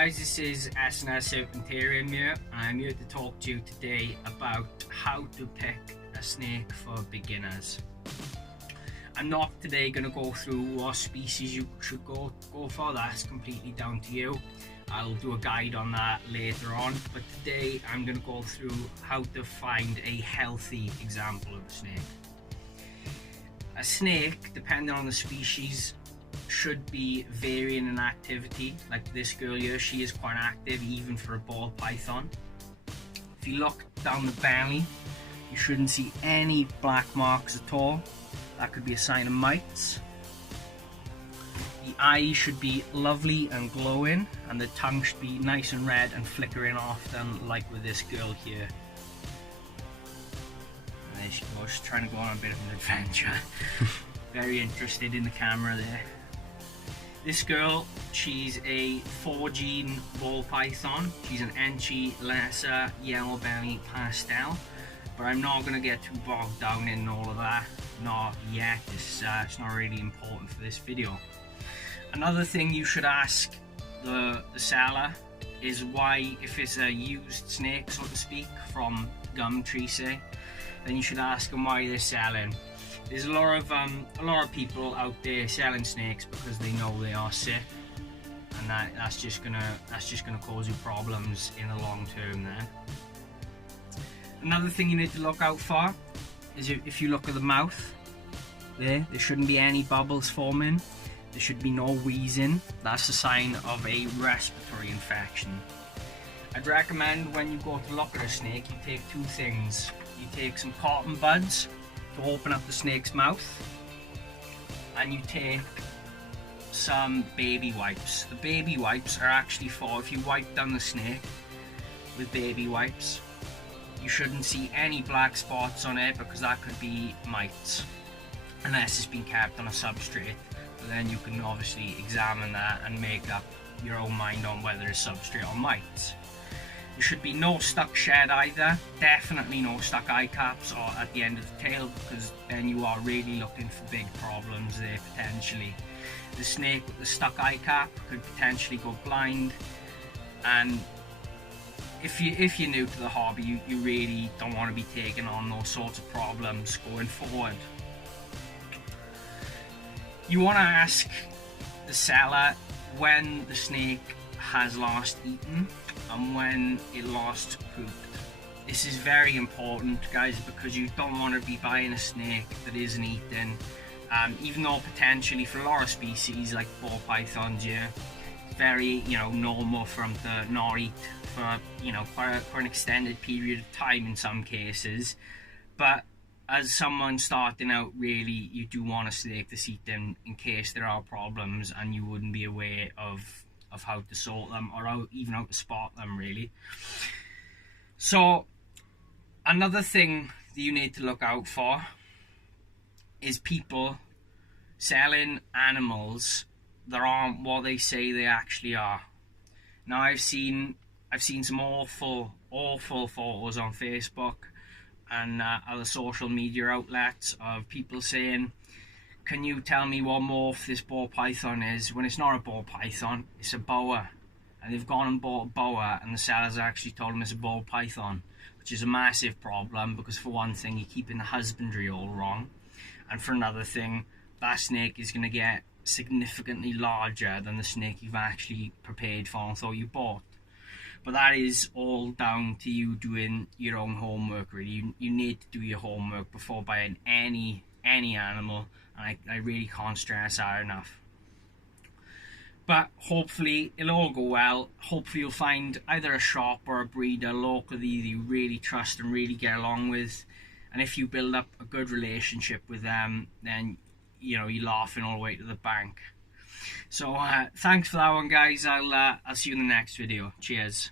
Guys, this is S&S Serpentarium here, and I'm here to talk to you today about how to pick a snake for beginners. I'm not today going to go through what species you should go for. That's completely down to you. I'll do a guide on that later on, but today I'm going to go through how to find a healthy example of a snake. A snake, depending on the species, should be varying in activity. Like this girl here, she is quite active even for a ball python. If you look down the belly, you shouldn't see any black marks at all. That could be a sign of mites. The eyes should be lovely and glowing, and the tongue should be nice and red and flickering often, like with this girl here. And there she goes, trying to go on a bit of an adventure. Very interested in the camera there. This girl, she's a 4-gene ball python. She's an Enchi Lesser Yellow Belly Pastel, but I'm not going to get too bogged down in all of that. Not yet. It's not really important for this video. Another thing you should ask the seller is why, if it's a used snake, so to speak, from Gumtree, say, then you should ask them why they're selling. There's a lot of people out there selling snakes because they know they are sick, and that's just gonna cause you problems in the long term. Then another thing you need to look out for is if you look at the mouth, there shouldn't be any bubbles forming. There should be no wheezing. That's a sign of a respiratory infection. I'd recommend when you go to look at a snake, you take two things. You take some cotton buds to open up the snake's mouth, and you take some baby wipes. The baby wipes are actually for if you wipe down the snake with baby wipes, you shouldn't see any black spots on it, because that could be mites, unless it's been kept on a substrate. But then you can obviously examine that and make up your own mind on whether it's substrate or mites. There should be no stuck shed either. Definitely no stuck eye caps or at the end of the tail, because then you are really looking for big problems there potentially. The snake with the stuck eye cap could potentially go blind, and if you're new to the hobby, you really don't want to be taking on those sorts of problems going forward. You want to ask the seller when the snake has last eaten and when it last pooped. This is very important, guys, because you don't want to be buying a snake that isn't eating. Even though potentially for a lot of species like ball pythons, yeah, it's very normal for them to not eat for for an extended period of time in some cases. But as someone starting out, really, you do want a snake that's eating in case there are problems and you wouldn't be aware of how to sort them, or even how to spot them, really. So another thing that you need to look out for is people selling animals that aren't what they say they actually are. Now I've seen some awful photos on Facebook and other social media outlets of people saying, "Can you tell me what morph this ball python is?" when it's not a ball python, it's a boa. And they've gone and bought a boa, and the sellers actually told them it's a ball python, which is a massive problem, because for one thing, you're keeping the husbandry all wrong, and for another thing, that snake is going to get significantly larger than the snake you've actually prepared for and thought you bought. But that is all down to you doing your own homework, really. You need to do your homework before buying any animal, and I really can't stress that enough. But hopefully it'll all go well. Hopefully you'll find either a shop or a breeder locally that you really trust and really get along with, and if you build up a good relationship with them, then you're laughing all the way to the bank. So thanks for that one, guys. I'll see you in the next video. Cheers.